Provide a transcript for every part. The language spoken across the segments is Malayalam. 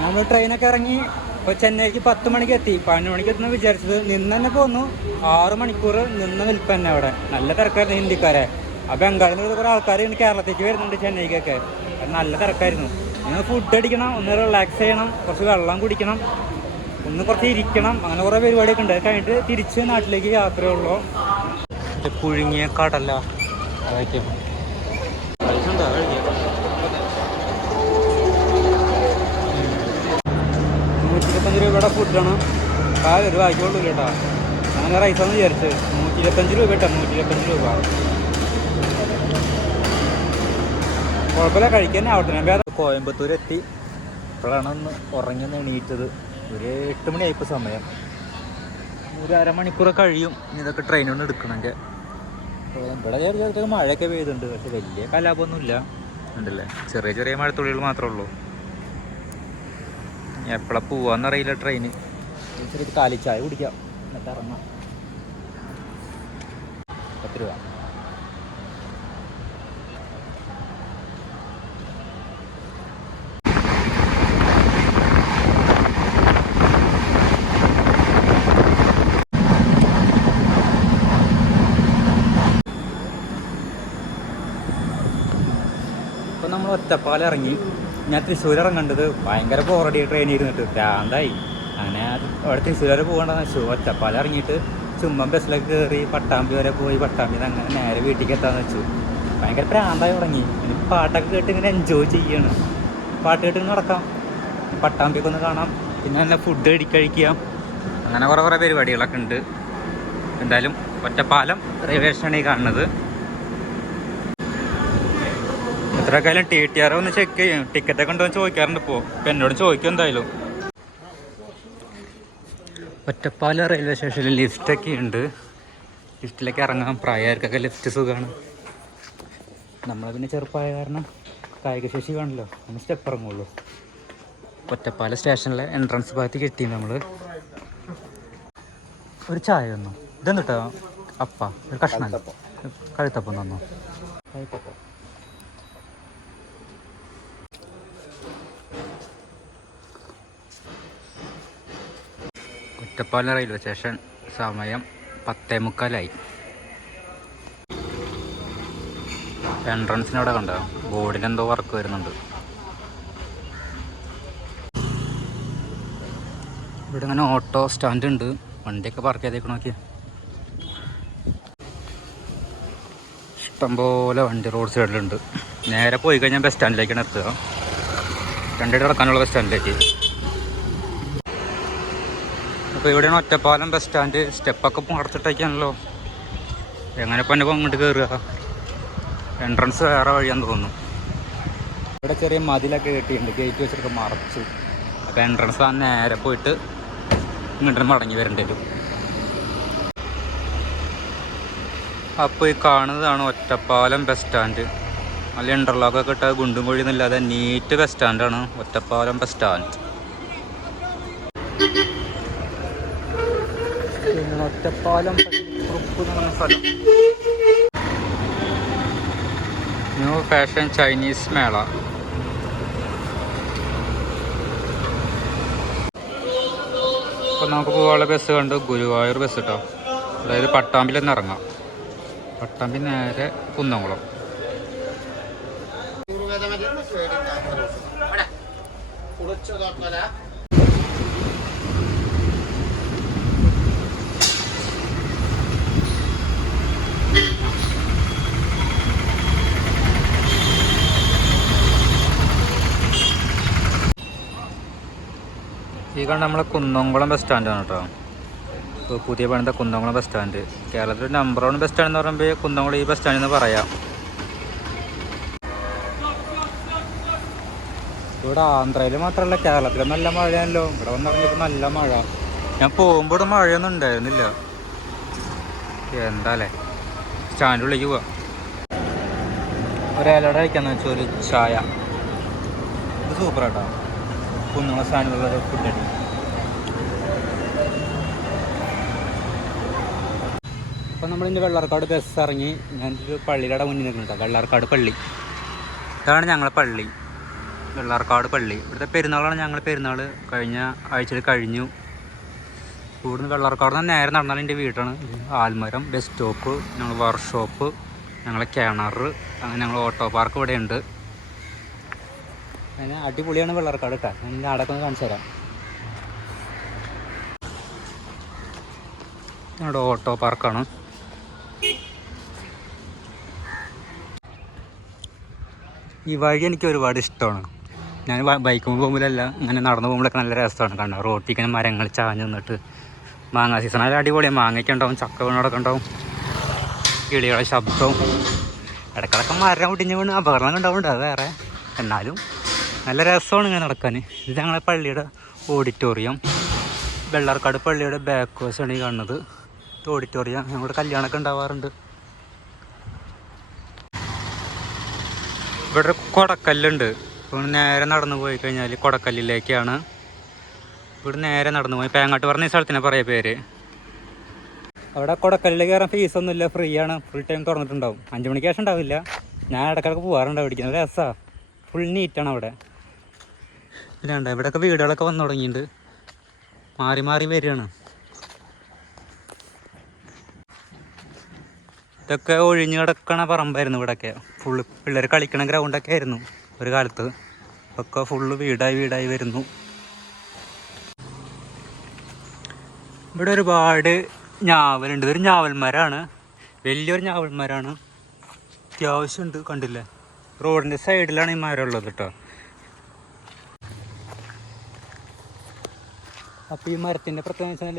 നമ്മൾ ട്രെയിനൊക്കെ ഇറങ്ങി ഇപ്പോൾ ചെന്നൈക്ക് 10 മണിക്ക് എത്തി. 11 മണിക്ക് എത്തുന്ന വിചാരിച്ചത് നിന്ന് തന്നെ പോന്നു. 6 മണിക്കൂർ നിന്ന് നിൽപ്പ് തന്നെ അവിടെ. നല്ല തിരക്കായിരുന്നു ഹിന്ദിക്കാരെ. ആ ബംഗാളിൽ നിന്ന് കുറേ ആൾക്കാർ കേരളത്തേക്ക് വരുന്നുണ്ട് ചെന്നൈക്കൊക്കെ. നല്ല തിരക്കായിരുന്നു. നിങ്ങൾ ഫുഡ് അടിക്കണം, ഒന്ന് റിലാക്സ് ചെയ്യണം, കുറച്ച് വെള്ളം കുടിക്കണം, ഒന്ന് കുറച്ച് ഇരിക്കണം, അങ്ങനെ കുറേ പരിപാടിയൊക്കെ ഉണ്ട്. കഴിഞ്ഞിട്ട് തിരിച്ച് നാട്ടിലേക്ക് യാത്രയുള്ളൂ. പുഴുങ്ങിയ കടല അതൊക്കെ കഴിച്ചുണ്ടോ? കഴിക്കാം. 125 രൂപയുടെ ഫുഡാണ്. ഒരു ബാക്കിയുള്ളൂ കേട്ടോ. അങ്ങനെ റൈസാന്ന് വിചാരിച്ചത്. 125 രൂപ കേട്ടോ. 125 രൂപ കുഴപ്പമില്ല, കഴിക്കാൻ ആവട്ടെ. കോയമ്പത്തൂർ എത്തി. ഇപ്പോഴാണ് ഒന്ന് ഉറങ്ങി എണീറ്റത്. ഒരു 8 മണിയായിപ്പോൾ സമയം. ഒരു അരമണിക്കൂർ കഴിയും ഇതൊക്കെ ട്രെയിനൊന്നും എടുക്കണമെങ്കിൽ. ഇവിടെ ചെറിയ മഴയൊക്കെ പെയ്തുണ്ട്, പക്ഷെ വലിയ കലാപമൊന്നുമില്ല. ഉണ്ടല്ലേ, ചെറിയ ചെറിയ മഴത്തുള്ളികൾ മാത്രമേ ഉള്ളൂ. എപ്പോഴാണ് പോവാന്നറിയില്ല ട്രെയിന്. ചെറിയ കാലിച്ചായ കുടിക്കാം, എന്നിട്ട് ഇറങ്ങാം. 10 രൂപ. ഇപ്പം നമ്മൾ ഒറ്റപ്പാലം ഇറങ്ങി. ഞാൻ തൃശ്ശൂർ ഇറങ്ങേണ്ടത്. ഭയങ്കര ബോറടി ട്രെയിൻ ഇരുന്നിട്ട് ഭ്രാന്തായി. അങ്ങനെ അവിടെ തൃശ്ശൂർ വരെ പോകേണ്ടതെന്ന് വെച്ചു. ഒറ്റപ്പാലം ഇറങ്ങിയിട്ട് ചുമ്മാ ബസ്സിലൊക്കെ കയറി പട്ടാമ്പി വരെ പോയി. പട്ടാമ്പിന്ന് അങ്ങനെ നേരെ വീട്ടിലേക്ക് എത്താമെന്ന് വെച്ചു. ഭയങ്കര ഭ്രാന്തായി തുടങ്ങി. എനിക്ക് പാട്ടൊക്കെ കേട്ട് ഇങ്ങനെ എൻജോയ് ചെയ്യണം. പാട്ട് കേട്ട് നടക്കാം, പട്ടാമ്പിയൊക്കെ ഒന്ന് കാണാം, പിന്നെ നല്ല ഫുഡ് കഴിക്കാം. അങ്ങനെ കുറേ പരിപാടികളൊക്കെ ഉണ്ട്. എന്തായാലും ഒറ്റപ്പാലം റെയിൽവേ സ്റ്റേഷനാണ് ഈ കാണുന്നത്. എത്ര കാലം TTR ഒന്ന് ചെക്ക് ചെയ്യും. ടിക്കറ്റൊക്കെ ഉണ്ടോ എന്ന് ചോദിക്കാറുണ്ട്. ഇപ്പോൾ എന്നോട് ചോദിക്കും എന്തായാലും. ഒറ്റപ്പാലം റെയിൽവേ സ്റ്റേഷനിൽ ലിഫ്റ്റൊക്കെ ഉണ്ട്. ലിഫ്റ്റിലേക്ക് ഇറങ്ങാം. പ്രായക്കാർക്കൊക്കെ ലിഫ്റ്റ് സുഖമാണ്. നമ്മൾ പിന്നെ ചെറുപ്പമായ കാരണം കായിക ശേഷി വേണമല്ലോ, നമ്മൾ സ്റ്റെപ്പ് ഇറങ്ങുള്ളൂ. ഒറ്റപ്പാലം സ്റ്റേഷനിലെ എൻട്രൻസ് ഭാഗത്തേക്ക് എത്തി. നമ്മൾ ഒരു ചായ തന്നു. ഇതെന്നിട്ടോ അപ്പ ഒരു കഷ്ണം കഴുത്തപ്പം തന്നു. കഴുത്തപ്പം ഒറ്റപ്പാലം റെയിൽവേ സ്റ്റേഷൻ. സമയം 10:45. എൻട്രൻസിനവിടെ കണ്ടോ ബോർഡിനെന്തോ വർക്ക് വരുന്നുണ്ട്. ഇവിടെ ഇങ്ങനെ ഓട്ടോ സ്റ്റാൻഡ് ഉണ്ട്. വണ്ടിയൊക്കെ പാർക്ക് ചെയ്തേക്ക് നോക്കിയ ഇഷ്ടംപോലെ വണ്ടി റോഡ് സൈഡിലുണ്ട്. നേരെ പോയി കഴിഞ്ഞാൽ ബസ് സ്റ്റാൻഡിലേക്കാണ് എത്തുക. രണ്ടിടെ നടക്കാനുള്ള ബസ് സ്റ്റാൻഡിലേക്ക്. അപ്പോൾ ഇവിടെയാണ് ഒറ്റപ്പാലം ബസ് സ്റ്റാൻഡ്. സ്റ്റെപ്പൊക്കെ അടച്ചിട്ടേക്കാണല്ലോ. എങ്ങനെ ഇപ്പം എൻ്റെ അങ്ങോട്ട് കയറുക? എൻട്രൻസ് വേറെ വഴിയാന്ന് തോന്നുന്നു. ഇവിടെ ചെറിയ മതിലൊക്കെ കെട്ടിയിട്ടുണ്ട്. ഗേറ്റ് വെച്ചിട്ടൊക്കെ മറച്ചു. അപ്പോൾ എൻട്രൻസ് ആ നേരെ പോയിട്ട് ഇങ്ങോട്ട് മടങ്ങി വരേണ്ടി വരും. അപ്പോൾ ഈ കാണുന്നതാണ് ഒറ്റപ്പാലം ബസ് സ്റ്റാൻഡ്. നല്ല ഇൻ്റർലോക്കൊക്കെ ഇട്ട ഗുണ്ടും കൊഴിയൊന്നുമില്ലാതെ നീറ്റ് ബസ് സ്റ്റാൻഡാണ് ഒറ്റപ്പാലം ബസ് സ്റ്റാൻഡ്. പിന്നെ ഒറ്റപ്പാലം സ്ഥലം ന്യൂ ഫാഷൻ ചൈനീസ് മേള. അപ്പോൾ നമുക്ക് പോകാനുള്ള ബസ് കണ്ട് ഗുരുവായൂർ ബസ് കേട്ടോ. അതായത് പട്ടാമ്പിൽ നിന്ന് ഇറങ്ങാം. പട്ടാമ്പി നേരെ കുന്നംകുളം. ഈ കണ്ട നമ്മളെ കുന്നംകുളം ബസ് സ്റ്റാൻഡാണ് കേട്ടോ. ഇപ്പോൾ പുതിയ പണിത കുന്നംകുളം ബസ് സ്റ്റാൻഡ്. കേരളത്തിൽ നമ്പർ 1 ബസ് സ്റ്റാൻഡ് എന്ന് പറയുമ്പോൾ കുന്നംകുളം ഈ ബസ് സ്റ്റാൻഡിൽ നിന്ന് പറയാം. ഇവിടെ ആന്ധ്രയിൽ മാത്രമല്ല കേരളത്തിലും നല്ല മഴയാണല്ലോ. ഇവിടെ വന്നിറങ്ങിയപ്പോൾ നല്ല മഴ. ഞാൻ പോകുമ്പോൾ ഇവിടെ മഴയൊന്നും ഉണ്ടായിരുന്നില്ല. എന്താല്ലേ സ്റ്റാൻഡിലേക്ക് പോവാം. ഒരു ഇലയുടെ കഴിക്കാന്ന് വെച്ചാൽ ഒരു ചായ. ഇത് സൂപ്പറാട്ടോ. കുന്നംകുളം സ്റ്റാൻഡിലുള്ള ഫുഡ് അടി. അപ്പോൾ നമ്മളിൻ്റെ വെള്ളാർക്കാട് ബസ് ഇറങ്ങി. ഞാനൊരു പള്ളിയുടെ മുന്നിൽ നിൽക്കുന്നുണ്ടോ. വെള്ളാർക്കാട് പള്ളി. ഇതാണ് ഞങ്ങളെ പള്ളി. വെള്ളാർക്കാട് പള്ളി. ഇവിടുത്തെ പെരുന്നാളാണ്. ഞങ്ങൾ പെരുന്നാൾ കഴിഞ്ഞ ആഴ്ചയിൽ കഴിഞ്ഞു. ഇവിടുന്ന് വെള്ളാർക്കാട് നിന്ന് നേരെ നടന്നാൽ എൻ്റെ വീട്ടാണ്. ആൽമരം, ബസ് സ്റ്റോപ്പ്, ഞങ്ങൾ വർക്ക്ഷോപ്പ്, ഞങ്ങളെ കിണർ, അങ്ങനെ ഞങ്ങൾ ഓട്ടോ പാർക്ക് ഇവിടെ ഉണ്ട്. അങ്ങനെ അടിപൊളിയാണ് വെള്ളാർക്കാട് കേട്ടോ. ഞാൻ അടക്കം ഒന്ന് കാണിച്ചു തരാം. ഞങ്ങളുടെ ഓട്ടോ പാർക്കാണ്. ഈ വഴി എനിക്ക് ഒരുപാട് ഇഷ്ടമാണ്. ഞാൻ ബൈക്ക് പോകുമ്പോഴല്ല ഇങ്ങനെ നടന്നു പോകുമ്പോഴൊക്കെ നല്ല രസമാണ്. കണ്ടോ റോട്ടിങ്ങനെ മരങ്ങൾ ചാഞ്ഞ് നിന്നിട്ട്. മാങ്ങ സീസണായാലും അടിപൊളിയാണ്. മാങ്ങയ്ക്ക് ഉണ്ടാവും, ചക്ക വീണോടൊക്കെ ഉണ്ടാവും, കിളികളുടെ ശബ്ദവും. ഇടയ്ക്കിടയ്ക്ക് മരം ഒടിഞ്ഞ് വീണ് അപകടങ്ങൾ ഉണ്ടാവുന്നുണ്ട്, അത് വേറെ. എന്നാലും നല്ല രസമാണ് ഇങ്ങനെ നടക്കാൻ. ഇത് ഞങ്ങളെ പള്ളിയുടെ ഓഡിറ്റോറിയം. വെള്ളാർക്കാട് പള്ളിയുടെ ബാക്ക് വശമാണ് ഈ കാണുന്നത്. ഇത് ഓഡിറ്റോറിയം. ഞങ്ങളുടെ കല്യാണമൊക്കെ ഉണ്ടാവാറുണ്ട്. ഇവിടെ ഒരു കൊടക്കല്ലുണ്ട്. ഇപ്പോൾ നേരെ നടന്നു പോയി കഴിഞ്ഞാൽ കൊടക്കല്ലിലേക്കാണ്. ഇവിടെ നേരെ നടന്നു പോയി പേങ്ങാട്ട് പറഞ്ഞ സ്ഥലത്തിനെ പറയാ പേര്. അവിടെ കൊടക്കല്ലിൽ കയറാൻ ഫീസൊന്നുമില്ല, ഫ്രീ ആണ്. ഫുൾ ടൈം തുറന്നിട്ടുണ്ടാവും. 5 മണിക്ക് ശേഷം ഉണ്ടാവില്ല. ഞാൻ ഇടയ്ക്കിടയ്ക്ക് പോകാറുണ്ട് അവിടേക്ക്. നല്ല രസമാണ്. ഫുൾ നീറ്റാണ് അവിടെ. പിന്നെ ഇവിടെയൊക്കെ വീടുകളൊക്കെ വന്നു തുടങ്ങിയിട്ടുണ്ട്. മാറി മാറി വരികയാണ്. ഇതൊക്കെ ഒഴിഞ്ഞു കിടക്കണ പറമ്പായിരുന്നു ഇവിടെയൊക്കെ. ഫുള്ള് പിള്ളേർ കളിക്കണ ഗ്രൗണ്ടൊക്കെ ആയിരുന്നു ഒരു കാലത്ത്. ഒക്കെ ഫുള്ള് വീടായി വരുന്നു. ഇവിടെ ഒരുപാട് ഞാവലുണ്ട്. ഇതൊരു ഞാവൽമരമാണ്, വലിയൊരു ഞാവൽമരമാണ്. അത്യാവശ്യമുണ്ട്, കണ്ടില്ലേ? റോഡിൻ്റെ സൈഡിലാണ് ഈ മരം ഉള്ളത് കേട്ടോ. അപ്പോൾ ഈ മരത്തിൻ്റെ പ്രത്യേകത വെച്ചാൽ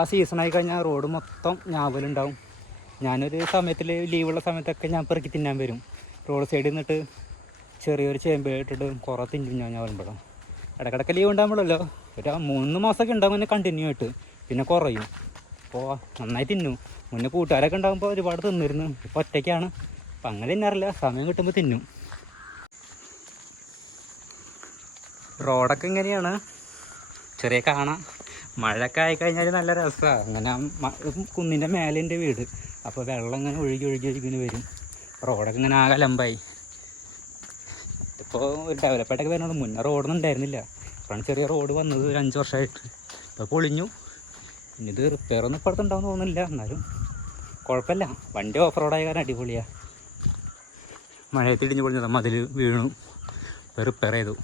ആ സീസണായി കഴിഞ്ഞാൽ റോഡ് മൊത്തം ഞാവലുണ്ടാവും. ഞാനൊരു സമയത്തിൽ ലീവുള്ള സമയത്തൊക്കെ ഞാൻ പെറുക്കി തിന്നാൻ വരും. റോഡ് സൈഡിൽ നിന്നിട്ട് ചെറിയൊരു ചേമ്പ് ഇട്ടിട്ട് കുറേ തിന്നും ഞാൻ വരുമ്പോഴും. ഇടയ്ക്കിടയ്ക്ക് ലീവ് ഉണ്ടാകുമ്പോഴല്ലോ ഒരു 3 മാസമൊക്കെ ഉണ്ടാകും പിന്നെ കണ്ടിന്യൂ ആയിട്ട്. പിന്നെ കുറയും. അപ്പോൾ നന്നായി തിന്നും. മുന്നേ കൂട്ടുകാരൊക്കെ ഉണ്ടാകുമ്പോൾ ഒരുപാട് തിന്നിരുന്നു. ഇപ്പോൾ ഒറ്റയ്ക്കാണ്. അപ്പം അങ്ങനെ തിന്നാറില്ല, സമയം കിട്ടുമ്പോൾ തിന്നും. റോഡൊക്കെ ഇങ്ങനെയാണ്, ചെറിയ കാണാം. മഴയൊക്കെ ആയിക്കഴിഞ്ഞാൽ നല്ല രസമാണ്. അങ്ങനെ കുന്നിൻ്റെ മേലെ എൻ്റെ വീട്. അപ്പോൾ വെള്ളം ഇങ്ങനെ ഒഴുകി വരും. റോഡൊക്കെ ഇങ്ങനെ ആകെ അലമ്പായി. ഇപ്പോൾ ഒരു ഡെവലപ്പായിട്ടൊക്കെ വരുന്നത്. മുന്നേ റോഡൊന്നും ഉണ്ടായിരുന്നില്ല. ഇപ്പോഴാണ് ചെറിയ റോഡ് വന്നത് ഒരു 5 വർഷമായിട്ട്. ഇപ്പോൾ പൊളിഞ്ഞു. ഇനി ഇത് റിപ്പയറൊന്നും ഇപ്പോഴത്തെ ഉണ്ടാവുമെന്ന് തോന്നുന്നില്ല. എന്നാലും കുഴപ്പമില്ല. വണ്ടി ഓഫ് റോഡായ കാരണം അടിപൊളിയാണ്. മഴയത്ത് ഇടിഞ്ഞ് പൊളിഞ്ഞത് മതിൽ വീണു. ഇപ്പോൾ റിപ്പയർ ചെയ്തു.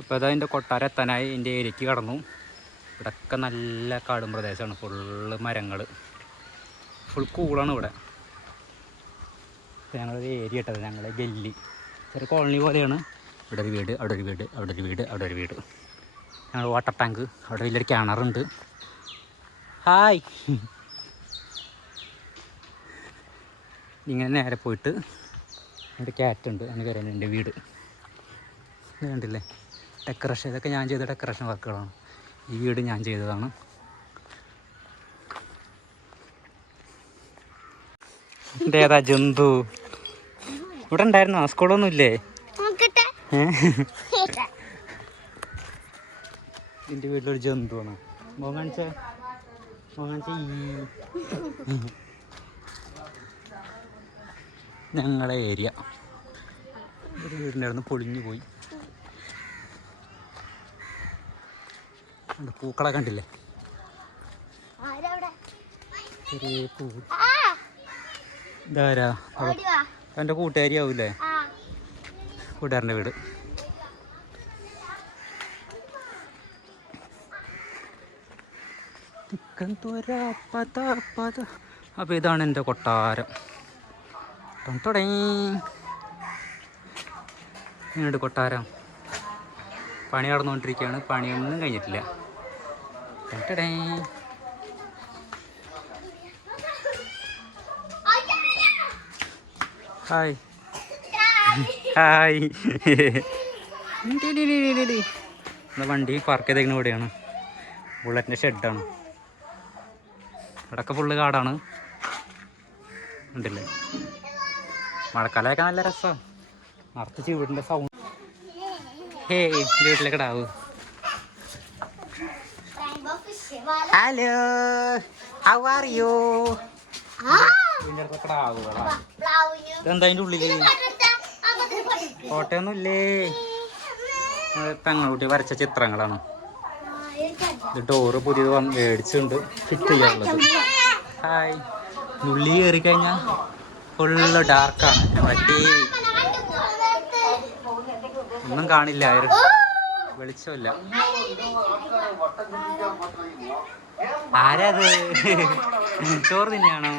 അപ്പോൾ അതതിൻ്റെ കൊട്ടാരം എത്താനായി എൻ്റെ ഏരിയയ്ക്ക് കടന്നു. ഇവിടെയൊക്കെ നല്ല കാടും പ്രദേശമാണ്. ഫുള്ള് മരങ്ങൾ, ഫുൾ കൂളാണ് ഇവിടെ. ഞങ്ങളൊരു ഏരിയ ഇട്ടത്, ഞങ്ങളെ ഗല്ലി ചെറിയ കോളനി പോലെയാണ്. ഇവിടെ ഒരു വീട്, അവിടെ ഒരു വീട്, അവിടെ ഒരു വീട്, അവിടെ ഒരു വീട്. ഞങ്ങൾ വാട്ടർ ടാങ്ക്, അവിടെ വലിയൊരു കിണറുണ്ട്. ഹായ്. ഇങ്ങനെ നേരെ പോയിട്ട് ഇവിടെ ക്യാറ്റുണ്ട്. അങ്ങനെ കയറിയാണ് എൻ്റെ വീട്. ഇത് കണ്ടില്ലേ? ഡെക്കറേഷൻ, ഇതൊക്കെ ഞാൻ ചെയ്ത ഡെക്കറേഷൻ വർക്കുകളാണ്. ഈ വീട് ഞാൻ ചെയ്തതാണ്. ഇതേതാ ജന്തു? ഇവിടെ ഉണ്ടായിരുന്നോ? സ്കൂളൊന്നും ഇല്ലേ? എൻ്റെ വീട്ടിലൊരു ജന്തുവാണ്. മോൻ കാണിച്ച ഞങ്ങളെ ഏരിയ. ഒരു വീടിൻ്റെ പൊളിഞ്ഞു പോയി. പൂക്കളെ കണ്ടില്ലേ? ചെറിയ പൂ. ഇതാരാ? എൻ്റെ കൂട്ടുകാരി ആവൂലേ? കൂട്ടുകാരൻ്റെ വീട്. അപ്പോൾ ഇതാണ് എൻ്റെ കൊട്ടാരം. ഇങ്ങോട്ട് കൊട്ടാരം പണി നടന്നുകൊണ്ടിരിക്കുകയാണ്. പണിയൊന്നും കഴിഞ്ഞിട്ടില്ല. Hi hi. വണ്ടി പാർക്ക് ചെയ്തേക്കുന്ന ഇവിടെയാണ്. ബുള്ളറ്റിൻ്റെ ഷെഡാണ്. ഇവിടെയൊക്കെ ഫുള്ള് കാടാണ്. ഉണ്ടല്ലേ? മഴക്കാലമൊക്കെ നല്ല രസമാണ്. നിറച്ച് വീടിൻ്റെ സൗണ്ട്. ഹേ, വീട്ടിലേക്ക് ഇടാവൂ. Hello, how are you? ചിലപ്പോ ക്രാവുകളാ. ഇതെന്താ അതിന്റെ ഉള്ളില്? കോട്ടയൊന്നും ഇല്ലേ? പെങ്ങളുട്ടി വരച്ച ചിത്രങ്ങളാണ്. ഇത് ഡോറ് പുതിയത് മേടിച്ചിട്ടുണ്ട്, ഫിറ്റ് ചെയ്യാനുള്ളത്. ഹായ്. ഉള്ളി കയറി കഴിഞ്ഞാൽ ഫുള്ള് ഡാർക്കാണ്. വണ്ടി ഒന്നും കാണില്ല, വെളിച്ചമില്ല. ആരാത്? ചോറ് തന്നെയാണോ?